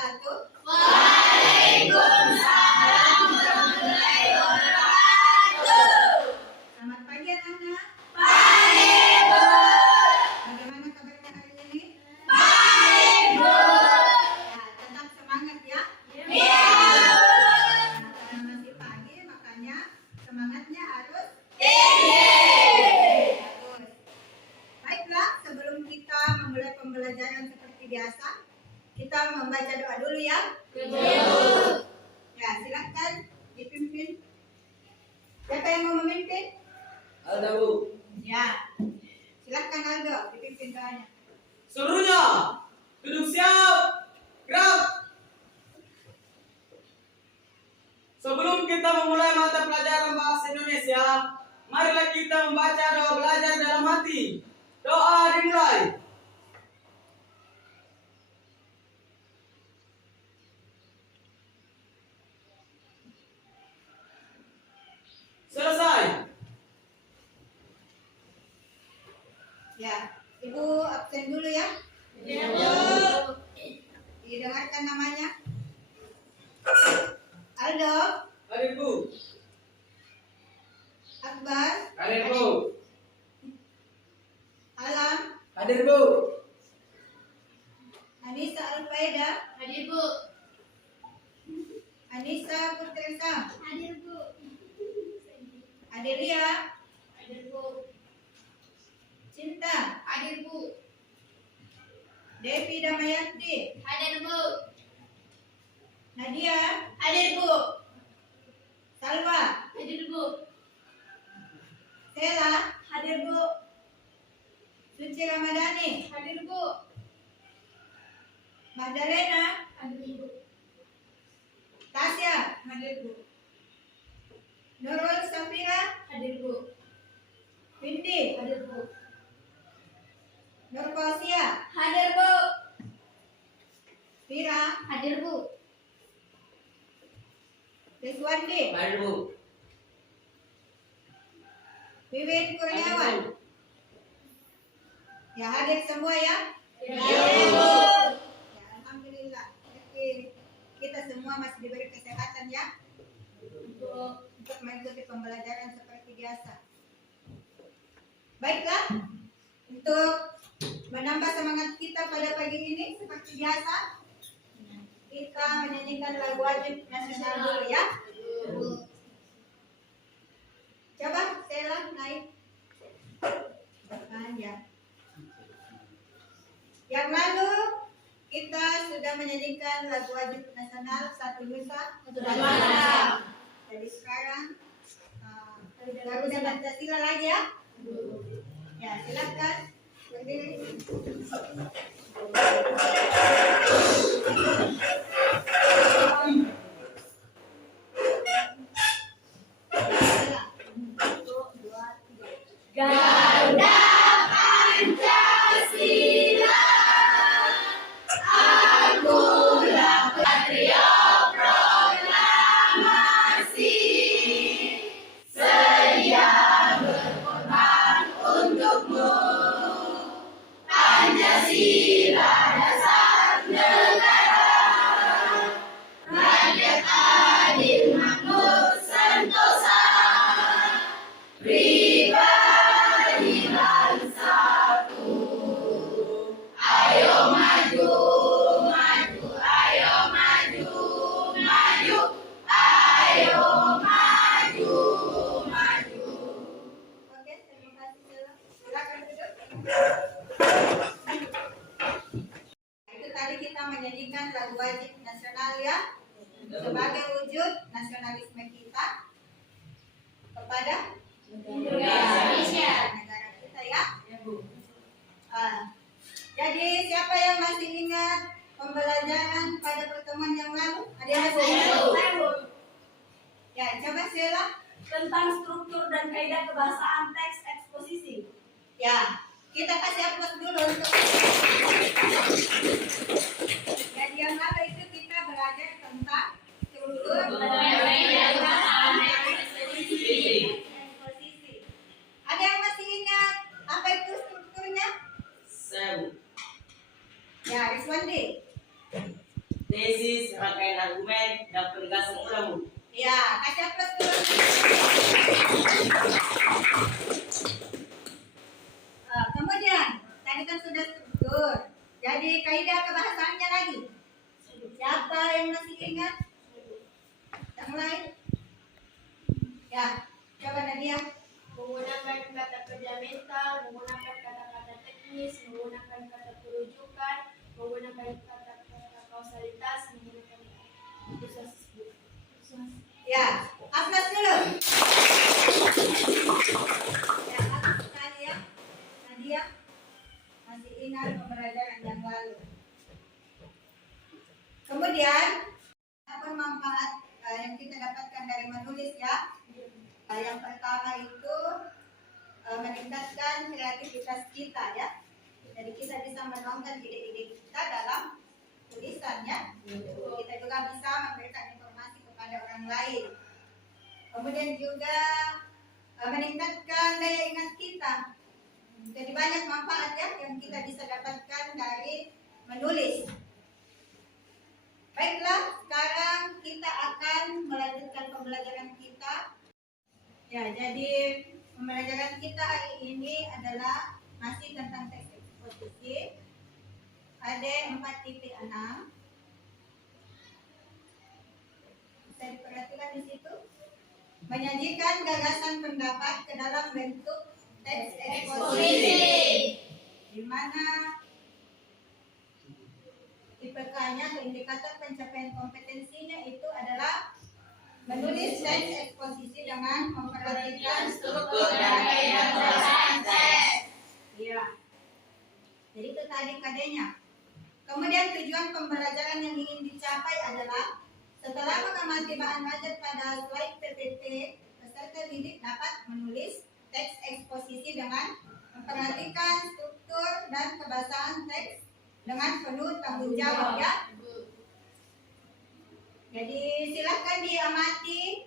wabarakatuh. Waalaikumsalam warahmatullahi wabarakatuh. Selamat pagi anak-anak. Baik, Bu. Bagaimana kabarnya hari ini? Baik, Bu. Ya, tetap semangat ya. Iya. Nah, karena masih pagi, makanya semangatnya harus Tinggi. bagus. Baiklah, sebelum kita memulai pembelajaran seperti biasa, kita membaca doa dulu ya. Betul. Ya, silakan dipimpin. Siapa yang mau memimpin? Ada, Bu. Ya, silakan Aldo dipimpin doanya. Seluruhnya duduk siap. Gerak. Sebelum kita memulai mata pelajaran bahasa Indonesia, marilah kita membaca doa belajar dalam hati. Doa dimulai. Selesai. Ya, Ibu absen dulu ya. Iya, Bu. Didengarkan namanya. Aldo, Hadir, Bu. Akbar, Hadir, Bu. Alam, Hadir, Bu. Anissa Alfaida, Hadir, Bu. Anissa Putresa, Hadir, Bu. Adelia, Hadir, Bu. Cinta, Hadir, Bu. Devi Damayanti, Hadir, Bu. Nadia, Hadir, Bu. Salwa, Hadir, Bu. Sela, Hadir, Bu. Suci Ramadhani, Hadir, Bu. Magdalena, Hadir, Bu. Tasya, Hadir, Bu. Nurul Safira, Hadir, Bu. Windy, Hadir, Bu. Nurkosia, Hadir, Bu. Vira, Hadir, Bu. Deswandi, Hadir, Bu. Wiwin Kurniawan. Ya, hadir semua ya. Hadir, Bu. Ya, alhamdulillah. Jadi, kita semua masih diberi kesehatan ya untuk mengikuti pembelajaran seperti biasa. Baiklah, untuk menambah semangat kita pada pagi ini seperti biasa, kita menyanyikan lagu wajib nasional dulu ya. Coba Sela naik. Depan ya. Yang lalu kita sudah menyanyikan lagu wajib nasional Satu Nusa Satu Bangsa. Jadi sekarang Garuda Pancasila lagi ya. Ya, silakan berdiri. Satu, dua, tiga. Garuda Pancasila, akulah patriot proklamasi, sedia berkorban untukmu. Pancasila dasar negara, rakyat adil makmur sentosa, pribadi bersatu. Ayo maju, maju, ayo maju, maju, ayo maju, maju. Oke, terima kasih Sela. Silakan duduk. Itu tadi kita menyanyikan lagu wajib nasional ya, sebagai wujud nasionalisme kita kepada Indonesia. negara kita ya. Jadi siapa yang masih ingat pembelajaran pada pertemuan yang lalu? Ada yang masih ingat? Ya, coba Sela. Tentang struktur dan kaidah kebahasaan teks eksposisi. Ya, kita kasih upload dulu untuk. Jadi yang lalu itu kita belajar tentang struktur dan Kaidah kebahasaan eksposisi. Ada yang masih ingat apa itu strukturnya? Sewu. Ya, Rizwandi. tesis, rangkaian argumen, dan penegasan ulama. Ya, kasih aplaus dulu. Kemudian, tadi kan sudah struktur. Jadi kaidah kebahasaannya lagi. Siapa yang masih ingat? Yang lain? Ya, coba Nadia. Menggunakan kata kerja mental, menggunakan kata-kata teknis, menggunakan kata perujukan, menggunakan kata-kata kausalitas, menggunakan Ya, aplaus dulu. Ya, aplaus sekali ya. Nadia masih ingat pembelajaran yang lalu. Kemudian, apa manfaat yang kita dapatkan dari menulis ya? Yang pertama itu meningkatkan kreativitas kita ya. Jadi kita bisa menuangkan ide-ide kita dalam tulisannya. Kita juga bisa memberikan informasi kepada orang lain. Kemudian juga meningkatkan daya ingat kita. Jadi banyak manfaat ya yang kita bisa dapatkan dari menulis. Baiklah, sekarang kita akan melanjutkan pembelajaran kita. Ya, jadi pembelajaran kita hari ini adalah masih tentang teks eksposisi. Ada 4.6. Bisa diperhatikan di situ. Menyajikan gagasan pendapat ke dalam bentuk teks eksposisi. Di mana IPK-nya atau indikator pencapaian kompetensinya itu adalah menulis teks eksposisi dengan memperhatikan struktur dan kaidah pembahasan teks. Iya. Jadi itu tadi KD-nya. Kemudian tujuan pembelajaran yang ingin dicapai adalah setelah mengamati bahan belajar pada slide PPT, peserta didik dapat menulis teks eksposisi dengan memperhatikan struktur dan kebahasan teks dengan penuh tanggung jawab ya. Jadi silahkan diamati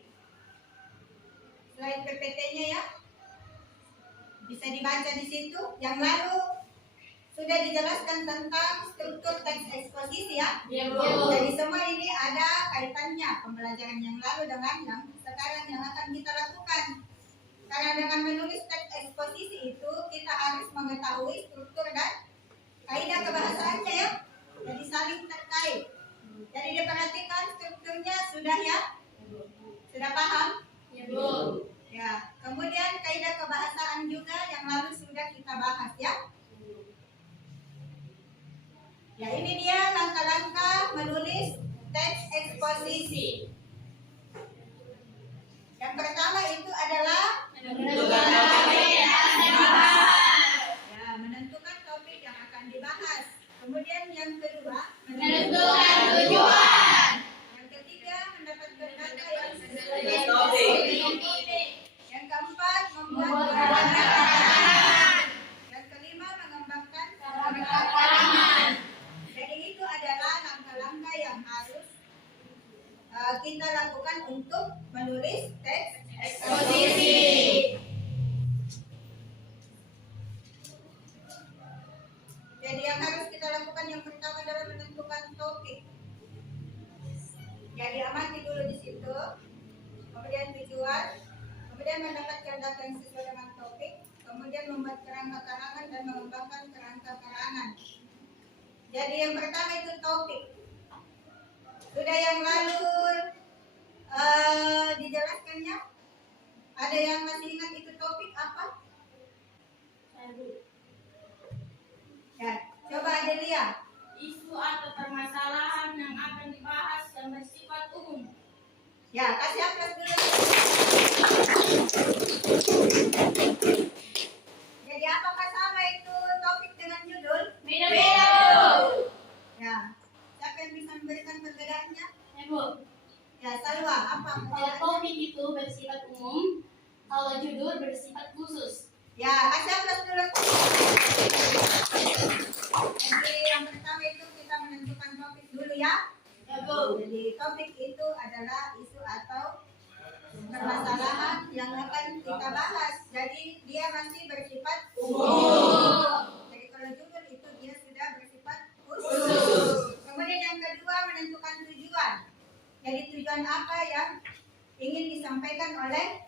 slide PPT-nya ya. Bisa dibaca di situ. Yang lalu sudah dijelaskan tentang struktur teks eksposisi ya. Jadi semua ini ada kaitannya pembelajaran yang lalu dengan yang sekarang yang akan kita lakukan. Karena dengan menulis teks eksposisi itu kita harus mengetahui struktur dan kaidah kebahasaannya ya. Jadi saling terkait. Jadi diperhatikan strukturnya sudah ya? Sudah paham? Ya, Bu. Ya. Kemudian kaidah kebahasaan juga yang lalu sudah kita bahas ya. Ya, ini dia langkah-langkah menulis teks eksposisi. Yang pertama itu adalah Menentukan topik yang akan dibahas. ya, menentukan topik yang akan dibahas. Kemudian yang kedua, Menentukan tujuan. Yang ketiga, mendapatkan data yang sesuai Dengan dengan topik. Yang keempat, membuat Membuat keterangan. Yang kelima, mengembangkan keterangan. Jadi itu adalah langkah-langkah yang harus kita lakukan untuk menulis teks Eksposisi. Jadi yang harus kita lakukan yang pertama adalah menentukan topik. Jadi amati dulu di situ. Kemudian tujuan, kemudian mendapatkan data yang sesuai dengan topik, kemudian membuat kerangka karangan dan mengembangkan kerangka karangan. Jadi yang pertama itu topik. Sudah yang lalu dijelaskannya. Ada yang masih ingat itu topik apa? Ya, coba Adelia. Isu atau permasalahan yang akan dibahas yang bersifat umum. Ya, kasih aplaus dulu. Jadi apakah sama itu topik dengan judul? Beda-beda, Bu. Ya, siapa yang bisa memberikan perbedaannya? Ya, Bu. Ya, Salwa, apa Kalau perbedaannya? topik itu bersifat umum, kalau judul bersifat khusus. Ya, kasih aplaus dulu. Jadi yang pertama itu kita menentukan topik dulu ya. Ya, Bu. Jadi topik itu adalah isu atau permasalahan yang akan kita bahas. Jadi dia masih bersifat umum. Jadi kalau judul itu dia sudah bersifat khusus. Kemudian yang kedua menentukan tujuan apa yang ingin disampaikan oleh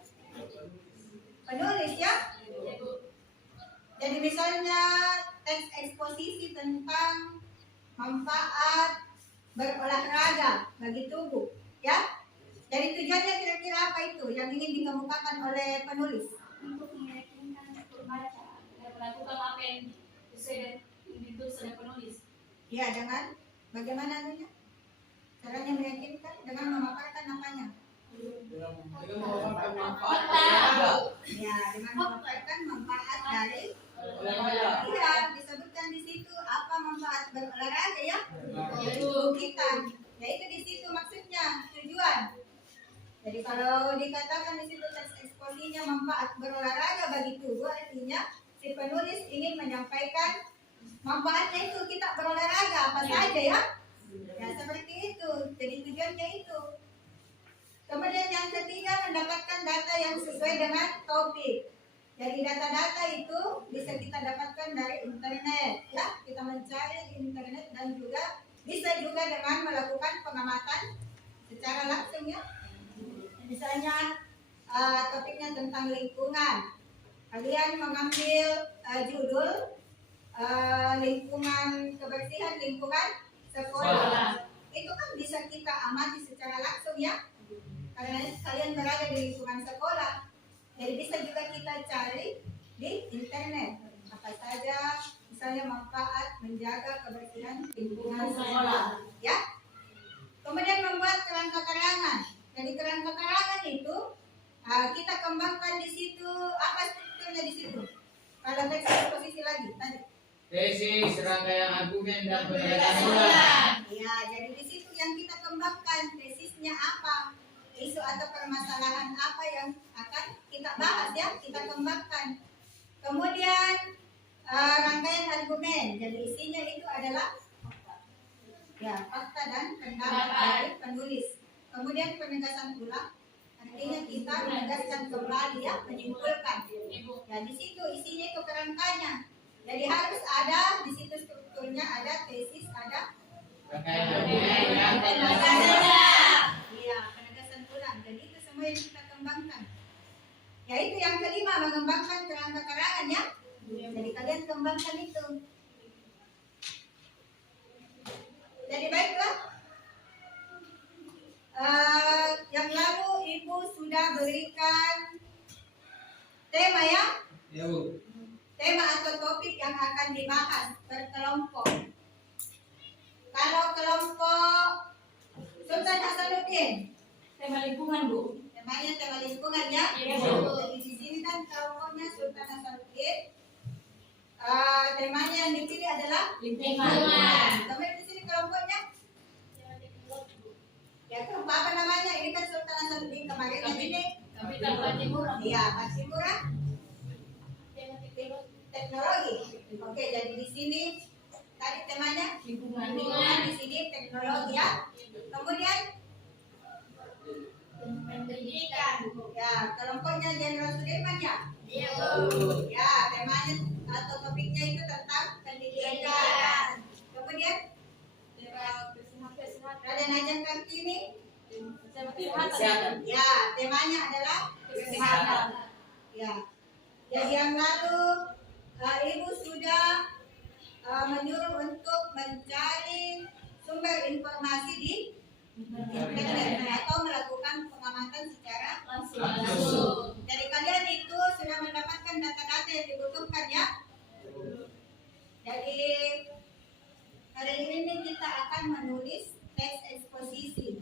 penulis ya. Jadi misalnya teks eksposisi tentang manfaat berolahraga bagi tubuh ya. Jadi tujuannya kira-kira apa itu yang ingin dikemukakan oleh penulis? Untuk meyakinkan pembaca agar melakukan apa yang ditulis oleh penulis. Ya, dengan bagaimana anunya? Caranya meyakinkan dengan memaparkan apanya? Dengan memaparkan manfaat olahraga. Ya, dengan memaparkan manfaat dari Olahraga. iya, disebutkan di situ apa manfaat berolahraga ya? Yaitu kita. Yaitu di situ maksudnya tujuan. Jadi kalau dikatakan di situ teks eksposinya manfaat berolahraga bagi tubuh, artinya si penulis ingin menyampaikan manfaatnya itu kita berolahraga apa saja ya? Ya seperti itu. Jadi tujuannya itu. Kemudian yang ketiga mendapatkan data yang sesuai dengan topik. Jadi data-data itu bisa kita dapatkan dari internet ya. Kita mencari di internet dan juga bisa juga dengan melakukan pengamatan secara langsung ya. Misalnya topiknya tentang lingkungan. Kalian mengambil judul lingkungan kebersihan lingkungan sekolah. Itu kan bisa kita amati secara langsung ya. Karena kalian berada di lingkungan sekolah. Jadi bisa juga kita cari di internet. Apa saja misalnya manfaat menjaga kebersihan lingkungan sekolah. Ya. Kemudian membuat kerangka karangan. Jadi kerangka karangan itu kita kembangkan di situ apa strukturnya di situ. Kalau teks eksposisi lagi tadi. Tesis, rangkaian argumen dan penegasan ulang. Ya, jadi di situ yang kita kembangkan tesisnya apa, isu atau permasalahan apa yang akan kita bahas ya, kita kembangkan. Kemudian rangkaian argumen. Jadi isinya itu adalah ya fakta dan pendapat dari penulis. Kemudian penegasan ulang, artinya kita menegaskan kembali ya, menyimpulkan. Ya di situ isinya itu kerangkanya. Jadi harus ada di situ strukturnya, ada tesis, ada Rangkaian argumen dan penegasan penegasan ulang. ulang. Iya, penegasan ulang. Jadi itu semua yang kita kembangkan. Yaitu yang kelima mengembangkan kerangka karangan ya. Jadi kalian kembangkan itu. Jadi baiklah. Yang lalu Ibu sudah berikan tema ya, Ya, Bu. tema atau topik yang akan dibahas berkelompok. Kalau kelompok Sultan Hasanuddin, Tema lingkungan, Bu. temanya tema lingkungan ya. Iya, Bu. Jadi di sini kan kelompoknya Sultan Hasanuddin. Temanya yang dipilih adalah Lingkungan. Kemudian di sini kelompoknya ya kelompok apa namanya? Ini kan Sultan Hasanuddin kemarin yang ini. Kapital Patimura. Iya, Patimura. Teknologi. Oke, jadi di sini tadi temanya Lingkungan. di sini teknologi ya. Kemudian Pendidikan. ya kelompoknya Jenderal Sudirman ya. Iya, Ya, temanya atau topiknya itu tentang pendidikan. Kemudian Raden Ajeng Kartini. Kesehatan. Ya, temanya adalah kesehatan. Ya. Jadi yang lalu Ibu sudah menyuruh untuk mencari sumber informasi di internet atau melakukan pengamatan secara Langsung. Jadi kalian itu sudah mendapatkan data-data yang dibutuhkan ya. Jadi hari ini kita akan menulis teks eksposisi.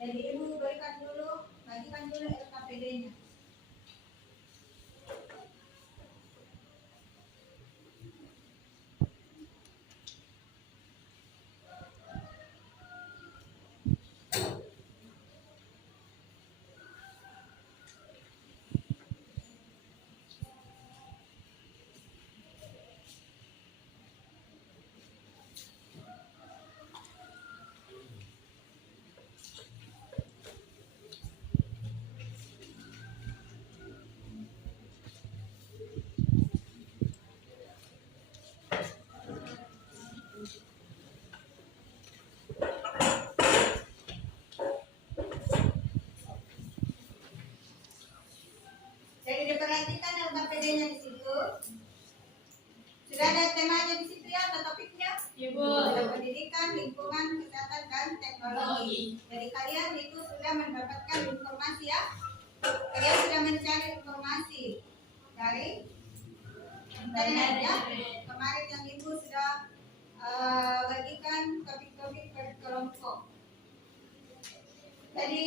Jadi Ibu bagikan dulu LKPD-nya. Pendidikan, lingkungan, kesehatan, dan teknologi. Jadi kalian itu sudah mendapatkan informasi ya. Kalian sudah mencari informasi dari internet ya. Kemarin yang ibu sudah bagikan topik-topik per kelompok. Jadi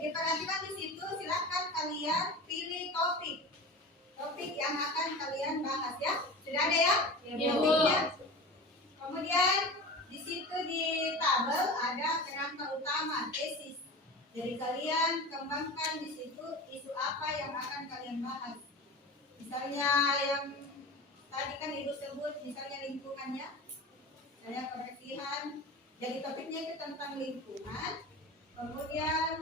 diperhatikan di situ, silakan kalian pilih topik yang akan kalian bahas ya. Sudah ada ya? Ya, Bu. Topiknya. Kemudian di situ di tabel ada kerangka utama tesis. Jadi kalian kembangkan di situ isu apa yang akan kalian bahas. Misalnya yang tadi kan ibu sebut, misalnya lingkungannya, saya kebersihan. Jadi topiknya itu tentang lingkungan. Kemudian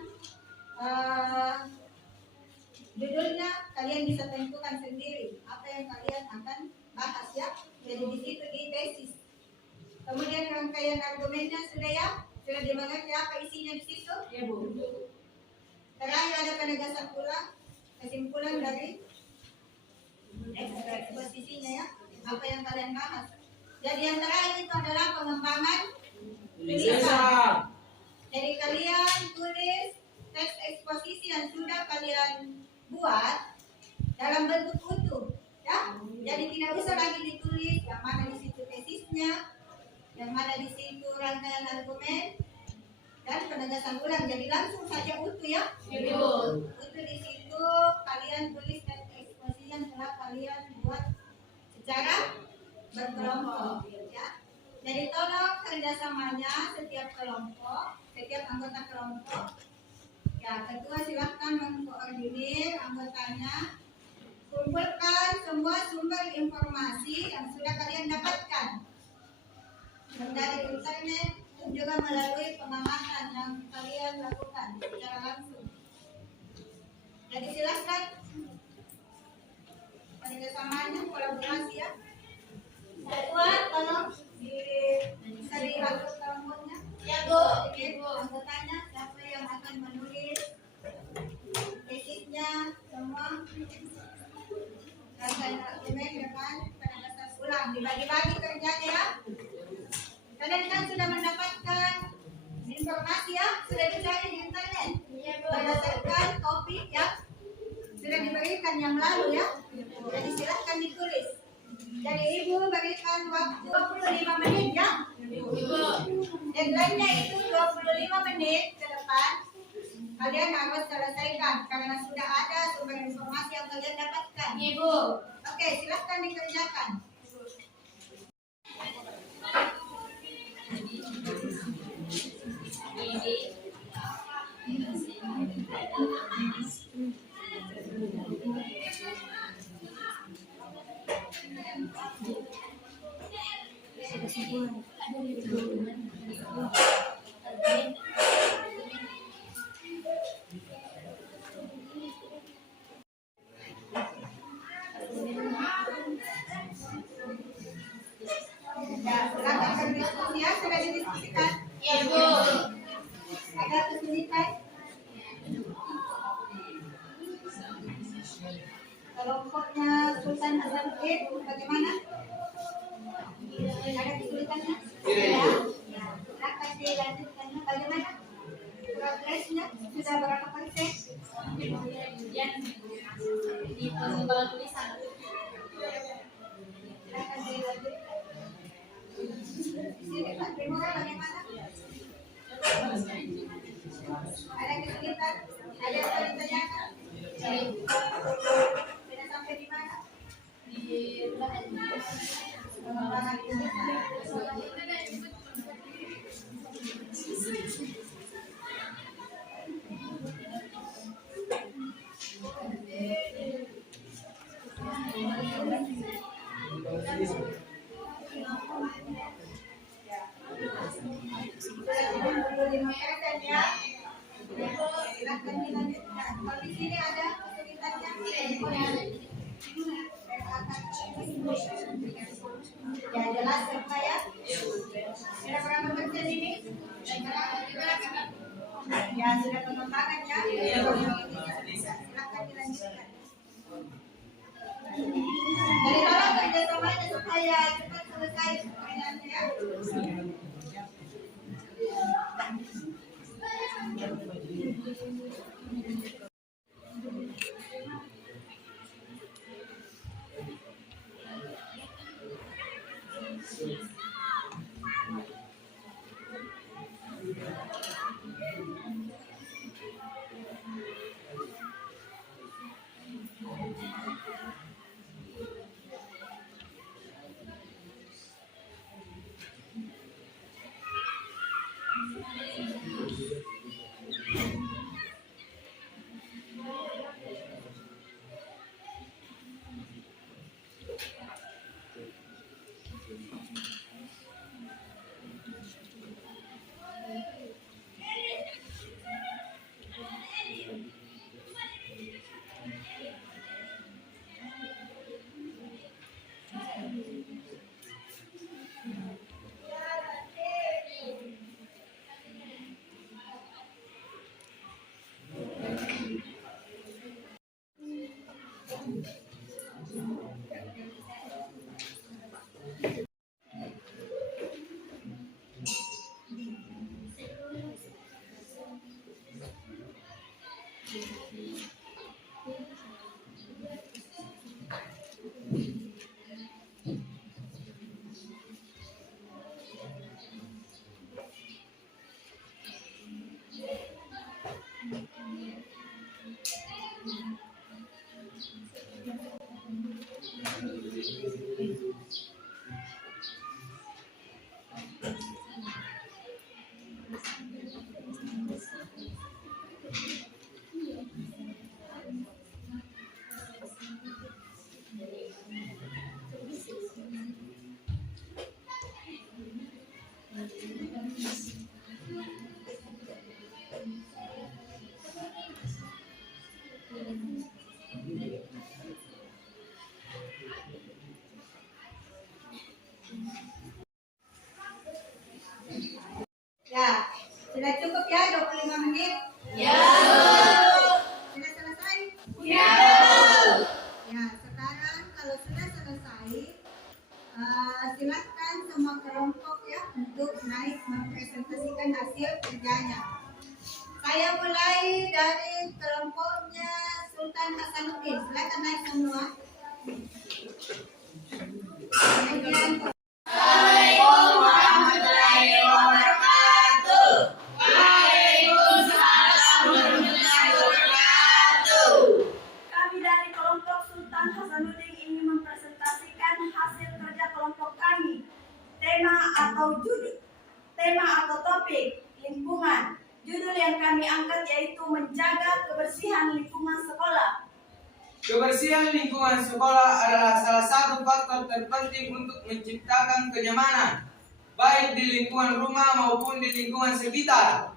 judulnya kalian bisa tentukan sendiri apa yang kalian akan bahas ya. Jadi di situ di tesis. Kemudian rangkaian argumennya sudah ya, sudah dimengerti apa isinya di situ. Ya, Bu. Terakhir ada penegasan pula kesimpulan dari eksposisinya ya, apa yang kalian bahas. Jadi yang terakhir itu adalah pengembangan tulisan. Jadi kalian tulis teks eksposisi yang sudah kalian buat dalam bentuk utuh, ya. Jadi tidak usah lagi ditulis yang mana di situ tesisnya, yang mana di situ rangkaian argumen dan penegasan ulang. Jadi langsung saja utuh ya. Ibu. Utuh di situ kalian tulis teks eksposisi yang telah kalian buat secara berkelompok, ya. Jadi tolong kerjasamanya setiap kelompok, setiap anggota kelompok. Ya, ketua silahkan mengkoordinir anggotanya. Kumpulkan semua sumber informasi yang sudah kalian dapatkan dari internet dan juga melalui pengamatan yang kalian lakukan secara langsung. Jadi silahkan kerjasamanya, kolaborasi ya. Ketua, tolong bisa diatur kelompoknya. Ya, Bu. Oke, anggotanya siapa yang akan menulis tesisnya semua rangkaian argumen dengan penegasan ulang. Dibagi-bagi kerjanya ya. Kalian kan sudah mendapatkan informasi ya, sudah dicari di internet berdasarkan topik yang sudah diberikan yang lalu ya. Jadi silahkan ditulis. Jadi ibu berikan waktu 25 menit ya. Deadline-nya itu 25 menit ke depan kalian harus selesaikan karena sudah ada sumber informasi yang kalian dapatkan. Ibu. Oke, silahkan dikerjakan. Ya, silakan berdiskusi ya, sudah didiskusikan. Ya, Bu. Ada kesulitan? Kelompoknya Sultan Hasanuddin bagaimana? Ada kesulitannya? Ya. Silakan dilanjutkan. Bagaimana? Progresnya sudah berapa persen? Kemudian di pengembangan tulisan. Silakan dilanjutkan. Sini Pak Timur bagaimana? Ada kesulitan? Ada yang ditanyakan? Sudah sampai di mana? Di Pengembangan tulisan. Ya. Silakan dilanjutkan. Kalau di sini ada kesulitannya. Ya jelas apa ya? Ada berapa persen ini? Ya sudah pengembangan ya. Silakan dilanjutkan. Jadi tolong kerjasamanya supaya cepat selesai pertanyaannya ya. Ya, sudah cukup ya 25 menit? Ya. Sudah selesai? Ya. Ya, sekarang kalau sudah selesai, silakan semua kelompok ya untuk naik mempresentasikan hasil kerjanya. Saya mulai dari kelompoknya Sultan Hasanuddin. Silakan naik semua. Kemudian Assalamualaikum warahmatullahi wabarakatuh. Waalaikumsalam warahmatullahi wabarakatuh. Kami dari kelompok Sultan Hasanuddin ingin mempresentasikan hasil kerja kelompok kami. Tema atau topik lingkungan. Judul yang kami angkat yaitu menjaga kebersihan lingkungan sekolah. Kebersihan lingkungan sekolah adalah salah satu faktor terpenting untuk menciptakan kenyamanan, baik di lingkungan rumah maupun di lingkungan sekitar.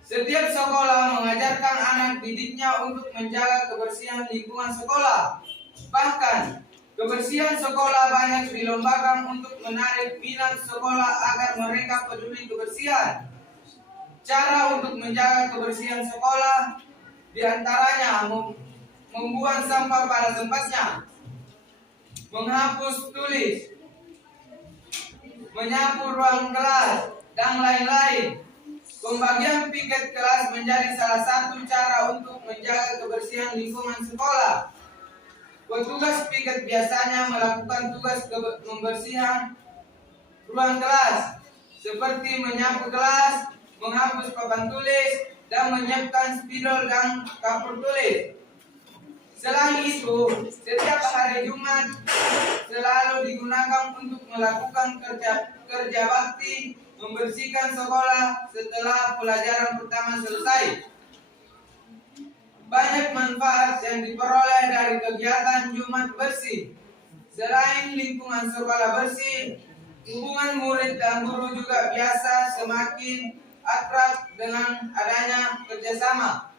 Setiap sekolah mengajarkan anak didiknya untuk menjaga kebersihan lingkungan sekolah. Bahkan, kebersihan sekolah banyak dilombakan untuk menarik minat sekolah agar mereka peduli kebersihan. Cara untuk menjaga kebersihan sekolah diantaranya membuang sampah pada tempatnya, menghapus tulis, menyapu ruang kelas, dan lain-lain. Pembagian piket kelas menjadi salah satu cara untuk menjaga kebersihan lingkungan sekolah. Petugas piket biasanya melakukan tugas membersihkan ruang kelas, seperti menyapu kelas, menghapus papan tulis, dan menyiapkan spidol dan kapur tulis. Selain itu, setiap hari Jumat selalu digunakan untuk melakukan kerja bakti membersihkan sekolah setelah pelajaran pertama selesai. Banyak manfaat yang diperoleh dari kegiatan Jumat bersih. Selain lingkungan sekolah bersih, hubungan murid dan guru juga biasa semakin akrab dengan adanya kerjasama.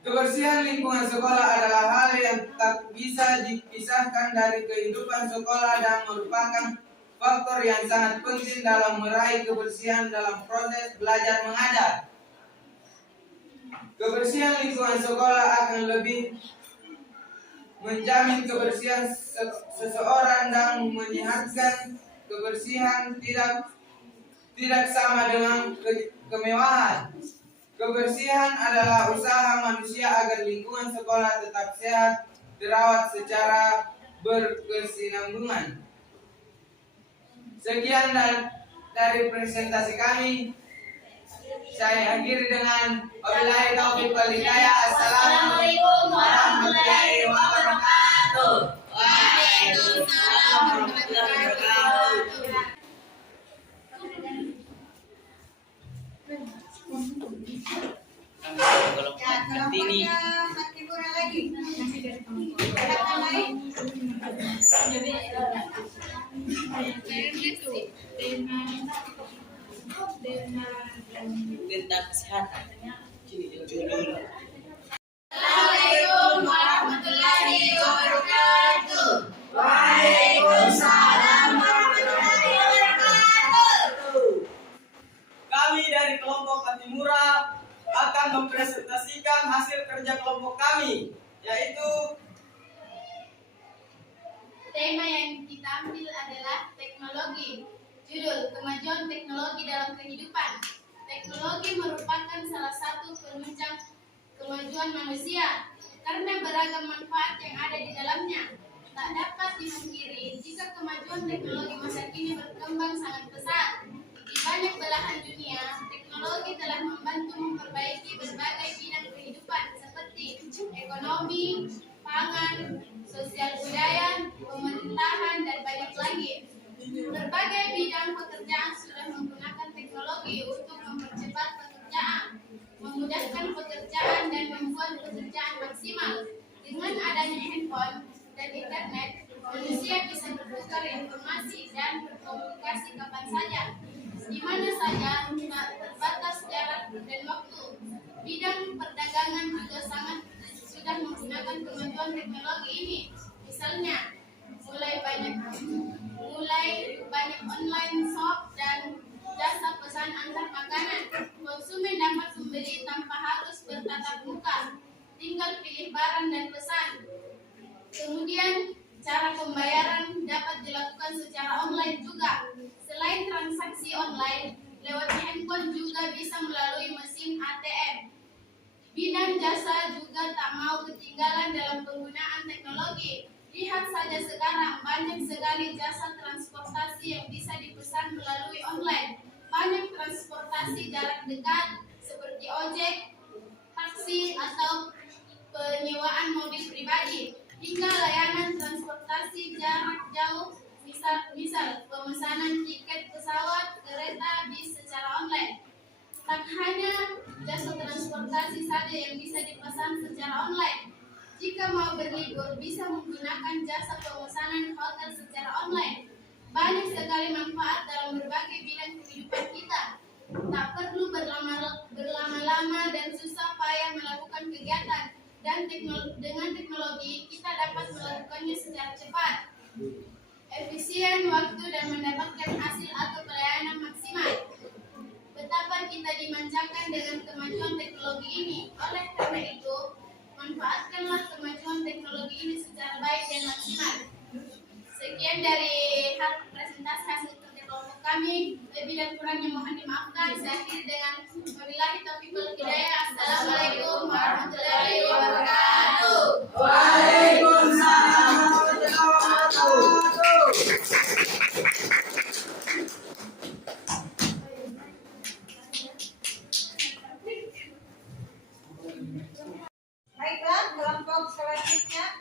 Kebersihan lingkungan sekolah adalah hal yang tak bisa dipisahkan dari kehidupan sekolah dan merupakan faktor yang sangat penting dalam meraih kebersihan dalam proses belajar mengajar. Kebersihan lingkungan sekolah akan lebih menjamin kebersihan seseorang dan menyehatkan. Kebersihan tidak sama dengan kemewahan. Kebersihan adalah usaha manusia agar lingkungan sekolah tetap sehat, terawat secara berkesinambungan. Sekian dari presentasi kami. Saya akhiri dengan wabillahi taufiq wal hidayah. Assalamualaikum warahmatullahi wabarakatuh. Waalaikumsalam warahmatullahi wabarakatuh. kelompoknya Hatimura lagi. Silakan lain. Tentang kesehatan. Judul. Assalamualaikum warahmatullahi wabarakatuh. Waalaikumsalam warahmatullahi wabarakatuh. Kami dari kelompok Hatimura akan mempresentasikan hasil kerja kelompok kami, yaitu Tema yang kita ambil adalah teknologi. Judul, kemajuan teknologi dalam kehidupan. Teknologi merupakan salah satu penunjang kemajuan manusia karena beragam manfaat yang ada di dalamnya. Tak dapat dimungkiri jika kemajuan teknologi masa kini berkembang sangat pesat. Di banyak belahan dunia, teknologi telah membantu memperbaiki berbagai bidang kehidupan seperti ekonomi, pangan, sosial budaya, pemerintahan, dan banyak lagi. Berbagai bidang pekerjaan sudah menggunakan teknologi untuk mempercepat pekerjaan, memudahkan pekerjaan, dan membuat pekerjaan maksimal. Dengan adanya handphone dan internet, manusia bisa bertukar informasi dan berkomunikasi kapan saja, di mana saja, tak terbatas jarak dan waktu. Bidang perdagangan juga sangat sudah menggunakan kemajuan teknologi ini. Misalnya, mulai banyak online shop dan jasa pesan antar makanan. Konsumen dapat membeli tanpa harus bertatap muka, tinggal pilih barang dan pesan. Kemudian, cara pembayaran dapat dilakukan secara online juga. Selain transaksi online, lewat handphone juga bisa melalui mesin ATM. Bidang jasa juga tak mau ketinggalan dalam penggunaan teknologi. Lihat saja sekarang, banyak sekali jasa transportasi yang bisa dipesan melalui online. Banyak transportasi jarak dekat seperti ojek, taksi, atau penyewaan mobil pribadi, hingga layanan transportasi jarak jauh, misal pemesanan tiket pesawat, kereta, bis secara online. Tak hanya jasa transportasi saja yang bisa dipesan secara online. Jika mau berlibur, bisa menggunakan jasa pemesanan hotel secara online. Banyak sekali manfaat dalam berbagai bidang kehidupan kita. Tak perlu berlama-lama dan susah payah melakukan kegiatan. Dan dengan teknologi, kita dapat melakukannya secara cepat, efisien waktu, dan mendapatkan hasil atau pelayanan maksimal. Betapa kita dimanjakan dengan kemajuan teknologi ini. Oleh karena itu, manfaatkanlah kemajuan teknologi ini secara baik dan maksimal. Sekian dari presentasi hasil kerja kelompok kami. Lebih dan kurangnya mohon dimaafkan. Saya akhiri dengan wabillahi taufiq wal hidayah. Assalamualaikum warahmatullahi wabarakatuh. Waalaikumsalam warahmatullahi wabarakatuh. Baiklah, kelompok selanjutnya,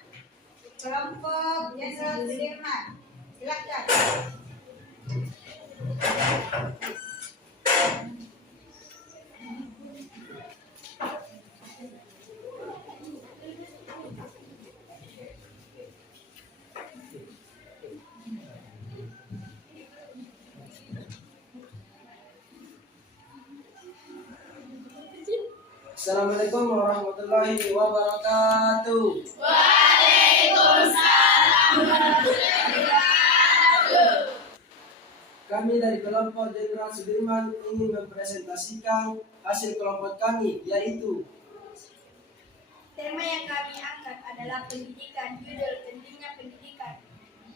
kelompok Jenderal Sudirman. Silakan. Assalamualaikum warahmatullahi wabarakatuh. Kami dari kelompok Jenderal Sudirman ingin mempresentasikan hasil kelompok kami, yaitu Tema yang kami angkat adalah pendidikan. Judul, pentingnya pendidikan.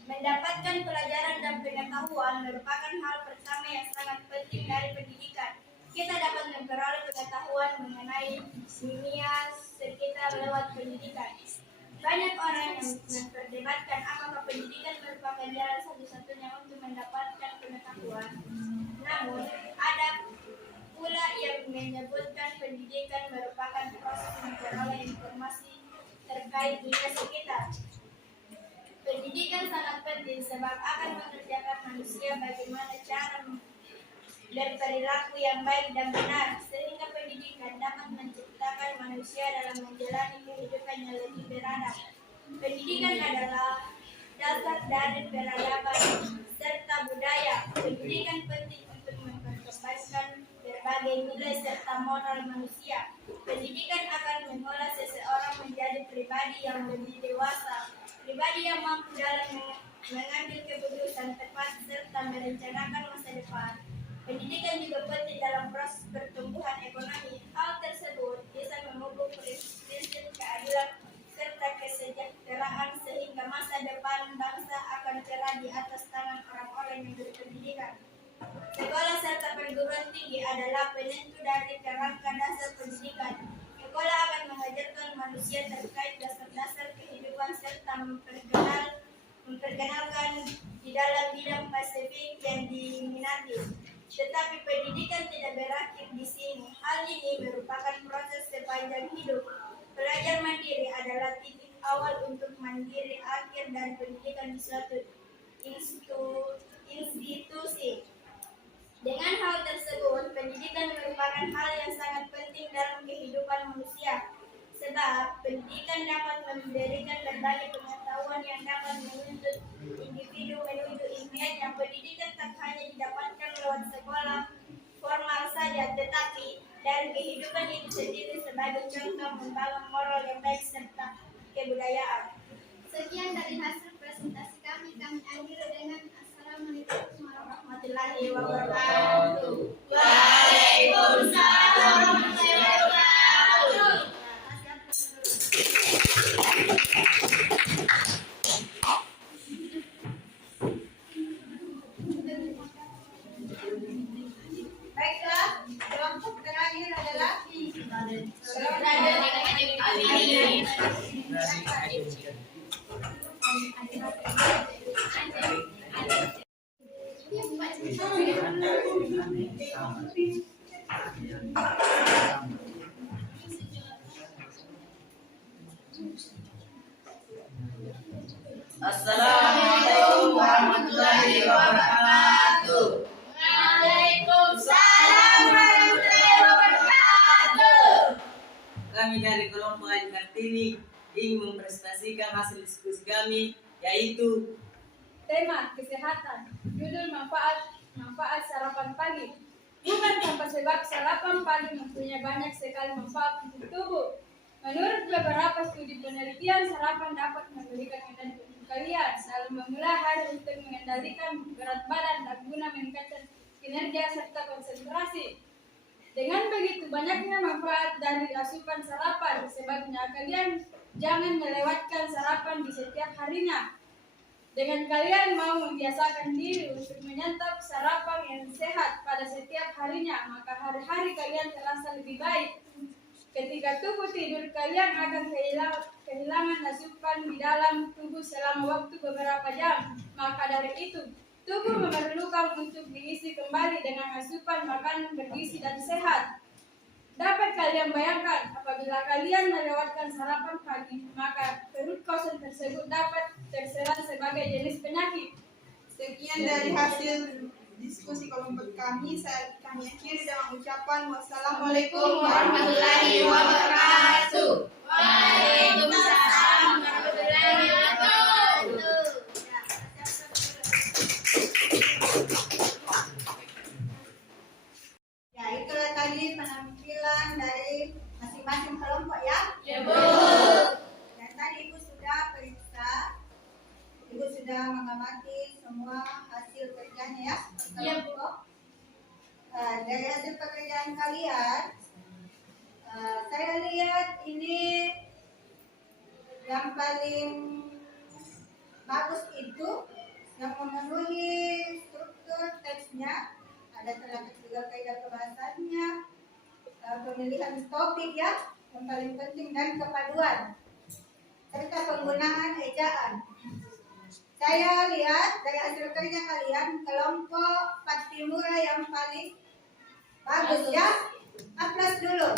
Mendapatkan pelajaran dan pengetahuan merupakan hal pertama yang sangat penting dari pendidikan. Kita dapat memperoleh pengetahuan mengenai dunia sekitar lewat pendidikan. Banyak orang yang memperdebatkan apakah pendidikan merupakan jalan satu-satunya untuk mendapatkan pengetahuan. Namun, ada pula yang menyebutkan pendidikan merupakan proses memperoleh informasi terkait dunia sekitar. Pendidikan sangat penting sebab akan mengerjakan manusia bagaimana cara berperilaku yang baik dan benar, sehingga pendidikan dapat menciptakan manusia dalam menjalani kehidupan yang lebih beradab. Pendidikan adalah dasar dari peradaban serta budaya. Pendidikan penting untuk memperkembangkan berbagai nilai serta moral manusia. Pendidikan akan mengolah seseorang menjadi pribadi yang lebih dewasa, pribadi yang mampu dalam mengambil keputusan tepat serta merencanakan masa depan. Pendidikan juga penting dalam proses pertumbuhan ekonomi. Hal tersebut bisa memupuk prinsip keadilan serta kesejahteraan sehingga masa depan bangsa akan cerah di atas tangan orang-orang yang berpendidikan. Sekolah serta perguruan tinggi adalah penentu dari kerangka dasar pendidikan. Sekolah akan mengajarkan manusia terkait dasar-dasar kehidupan serta memperkenalkan di dalam bidang spesifik yang diminati. Tetapi pendidikan tidak berakhir di sini. Hal ini merupakan proses sepanjang hidup. Belajar mandiri adalah titik awal untuk mandiri akhir dan pendidikan di suatu institusi. Dengan hal tersebut, pendidikan merupakan hal yang sangat penting dalam kehidupan manusia. Sebab pendidikan dapat memberikan berbagai pengetahuan yang dapat menuntut individu menuju impiannya. Pendidikan tak hanya didapatkan lewat sekolah formal saja, tetapi dari kehidupan itu sendiri sebagai contoh membangun moral yang baik serta kebudayaan. Sekian dari hasil presentasi kami akhiri dengan Assalamualaikum warahmatullahi wabarakatuh. Waalaikumsalam warahmatullahi wabarakatuh. Baiklah, kelompok terakhir adalah Assalamualaikum warahmatullahi wabarakatuh. Waalaikumsalam warahmatullahi wabarakatuh. Kami dari kelompok Aji Kartini ingin mempresentasikan hasil diskusi kami, yaitu tema kesehatan. Judul manfaat sarapan pagi. Bukan tanpa sebab sarapan pagi mempunyai banyak sekali manfaat untuk tubuh. Menurut beberapa studi penelitian, sarapan dapat memberikan energi untuk kalian dalam memulai hari untuk mengendalikan berat badan dan guna meningkatkan kinerja serta konsentrasi. Dengan begitu banyaknya manfaat dari asupan sarapan, sebabnya kalian jangan melewatkan sarapan di setiap harinya. Dengan kalian mau membiasakan diri untuk menyantap sarapan yang sehat pada setiap harinya, maka hari-hari kalian terasa lebih baik. Ketika tubuh tidur, kalian akan kehilangan asupan di dalam tubuh selama waktu beberapa jam. Maka dari itu, tubuh memerlukan untuk diisi kembali dengan asupan makanan bergizi dan sehat. Dapat kalian bayangkan, apabila kalian melewatkan sarapan pagi, maka perut kosong tersebut dapat terserang sebagai jenis penyakit. sekian dari hasil diskusi kelompok kami. Kami akhiri dengan ucapan wassalamualaikum Warahmatullahi wabarakatuh. Waalaikumsalam warahmatullahi wabarakatuh. Ya, itulah tadi penampilan dari masing-masing kelompok ya. Ya, Bu. Dan tadi Ibu sudah periksa, Ibu sudah mengamati semua hasil kerjanya ya. Iya, Bu. Dari hasil pekerjaan kalian, saya lihat ini yang paling bagus itu yang memenuhi struktur teksnya. Ada terdapat juga kaidah kebahasannya, pemilihan topik ya, yang paling penting, dan kepaduan serta penggunaan ejaan. Saya lihat dari hasil kerja kalian, kelompok Patimura yang paling bagus ya. Aplaus dulu.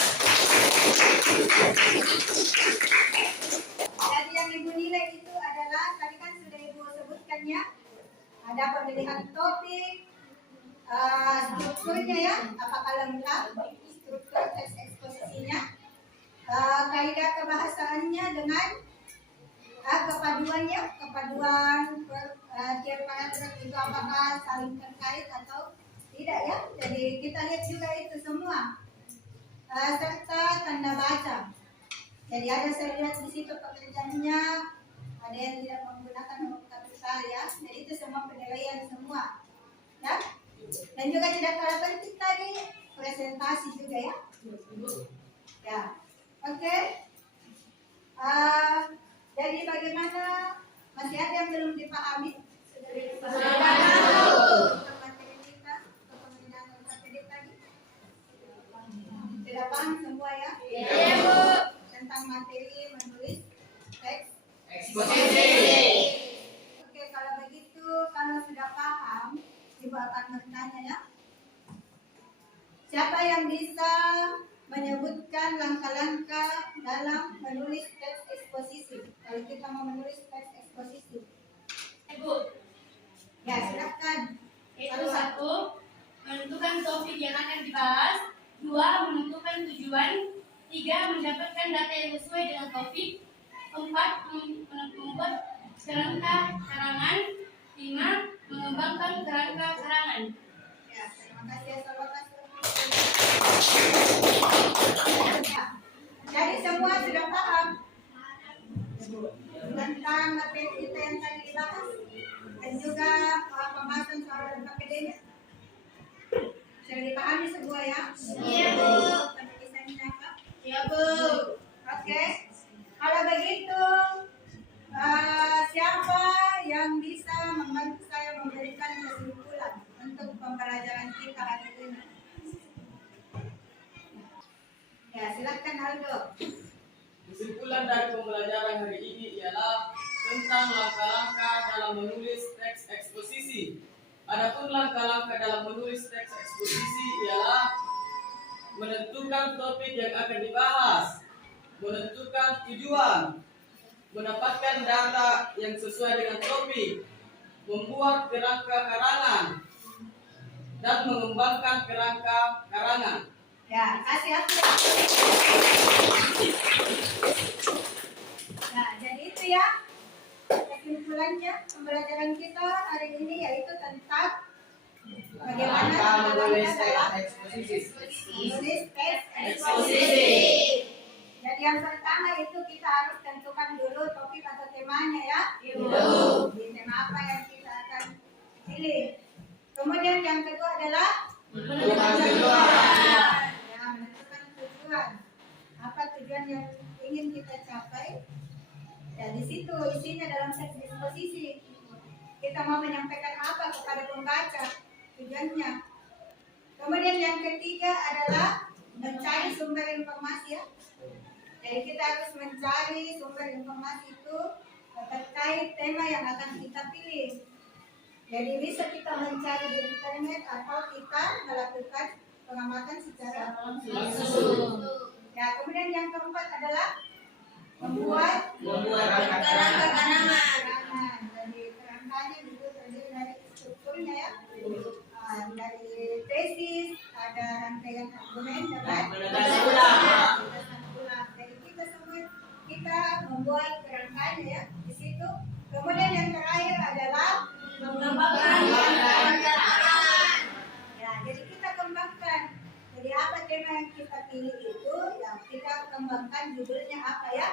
Jadi yang Ibu nilai itu adalah, tadi kan sudah Ibu sebutkannya, ada pemilihan topik, strukturnya ya, apakah lengkap struktur teks eksposisinya, kaidah kebahasaannya dengan kepaduan tiap paragraf itu apakah saling terkait atau tidak ya. Jadi kita lihat juga itu semua. Serta tanda baca. Jadi ada saya lihat di situ pekerjaannya, ada yang tidak menggunakan huruf kapital ya. Jadi itu semua penilaian semua. Ya. Dan juga tidak kalah penting tadi presentasi juga ya. Ya. Oke. Jadi bagaimana, masih ada yang belum dipahami? Materi kita untuk pembinaan materi tadi. Sudah paham semua ya? Iya, Bu. Tentang materi menulis teks Eksposisi. Oke, kalau begitu, kalau sudah paham, Ibu akan bertanya ya. Siapa yang bisa menyebutkan langkah-langkah dalam menulis teks eksposisi? Kalau kita mau menulis teks eksposisi. Ibu, Ya, silakan. itu 1. Menentukan topik yang akan dibahas. 2. Menentukan tujuan. 3. Mendapatkan data yang sesuai dengan topik. 4. Membuat kerangka karangan. 5. Mengembangkan kerangka karangan. Ya, terima kasih ya, sahabat. Jadi semua sudah paham tentang materi kita yang tadi dibahas dan juga pembahasan soal akademik. Sudah dipahami semua ya? Iya, Bu. Penulisannya apa? Ya, Bu. Oke. Kalau begitu, siapa yang bisa membantu saya memberikan kesimpulan untuk pembelajaran kita hari ini? Ya, silakan Aldo. Kesimpulan dari pembelajaran hari ini ialah tentang langkah-langkah dalam menulis teks eksposisi. Adapun langkah-langkah dalam menulis teks eksposisi ialah menentukan topik yang akan dibahas, menentukan tujuan, mendapatkan data yang sesuai dengan topik, membuat kerangka karangan, dan mengembangkan kerangka karangan. Ya, kasih aku. Nah, jadi itu ya kesimpulannya pembelajaran kita hari ini, yaitu tentang bagaimana menulis dalam teks eksposisi. menulis teks Eksposisi. Jadi yang pertama itu kita harus tentukan dulu topik atau temanya ya. Ibu. Di tema apa yang kita akan pilih. Kemudian yang kedua adalah Menentukan tujuan. ya, menentukan tujuan. Apa tujuan yang ingin kita capai? Ya, di situ isinya dalam teks eksposisi. Kita mau menyampaikan apa kepada pembaca, tujuannya. Kemudian yang ketiga adalah mencari sumber informasi ya. Jadi kita harus mencari sumber informasi itu terkait tema yang akan kita pilih. Jadi bisa kita mencari di internet atau kita melakukan pengamatan secara langsung. Ya, kemudian yang keempat adalah membuat Kerangka karangan. karangan. Jadi kerangkanya itu terdiri dari strukturnya ya. Dari tesis, ada rangkaian argumen dengan Penetapan ulang. penjelasan ulang. Jadi kita semua kita membuat kerangkanya ya di situ. Kemudian yang terakhir adalah Mengembangkan kerangka karangan. ya, jadi kita kembangkan. Jadi apa tema yang kita pilih itu, ya kita kembangkan judulnya apa ya.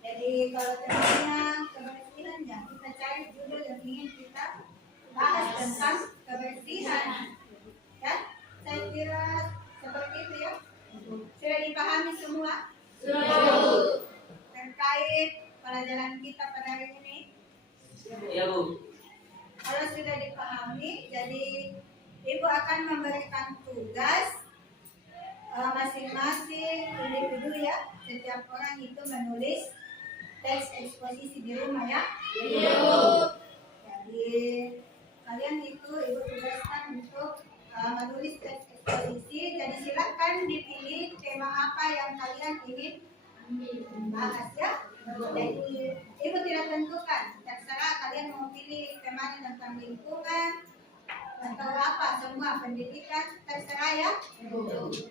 Jadi kalau temanya kebersihannya, kita cari judul yang ingin kita bahas tentang kebersihan. Ya, saya kira seperti itu ya. Sudah dipahami semua terkait pelajaran kita pada hari ini. Ya, Bu. Kalau sudah dipahami, jadi Ibu akan memberikan tugas masing-masing individu ya. Setiap orang itu menulis teks eksposisi di rumah ya. Iya, Bu. Jadi kalian itu Ibu tugaskan untuk menulis teks eksposisi. Jadi silakan dipilih tema apa yang kalian ingin bahas ya. Jadi Ibu tidak tentukan, terserah kalian mau pilih temanya tentang lingkungan atau apa, semua pendidikan terserah ya.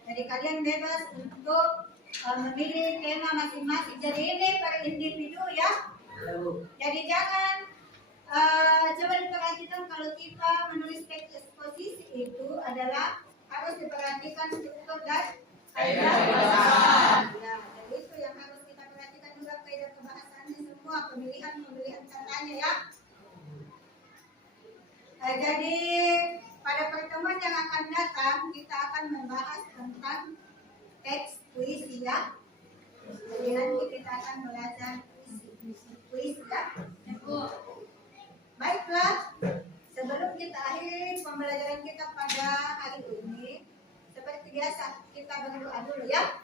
Jadi kalian bebas untuk memilih tema masing-masing. Jadi ini per individu ya. Jadi jangan coba diperhatikan kalau kita menulis teks eksposisi itu adalah harus diperhatikan struktur dan kaidah kebahasan. Ya, jadi itu yang harus kita perhatikan juga kaidah kebahasannya semua pemilihan katanya ya. Jadi pada pertemuan yang akan datang kita akan membahas tentang teks puisi ya. Jadi nanti kita akan belajar puisi ya. Baiklah, sebelum kita akhiri pembelajaran kita pada hari ini, seperti biasa kita berdoa dulu ya.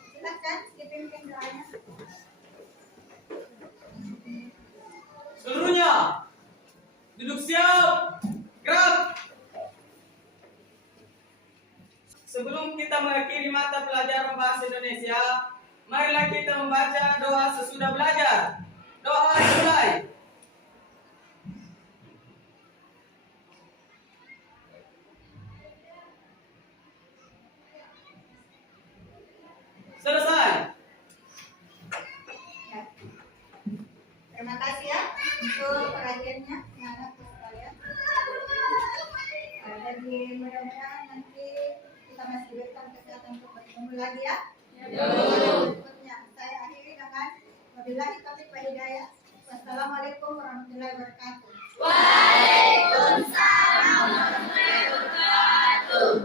Silakan dipimpin doanya. Seluruhnya duduk siap, gerak. Sebelum kita mengakhiri mata pelajaran bahasa Indonesia, marilah kita membaca doa sesudah belajar. Doa dimulai. Selesai. Ya. Terima kasih ya untuk perhatiannya anak-anak sekalian. Jadi mudah-mudahan nanti kita masih diberikan kesehatan untuk bertemu lagi ya. Berikutnya saya akhiri dengan wabillahi taufiq wal hidayah. Wassalamualaikum warahmatullahi wabarakatuh. Waalaikumsalam warahmatullahi wabarakatuh.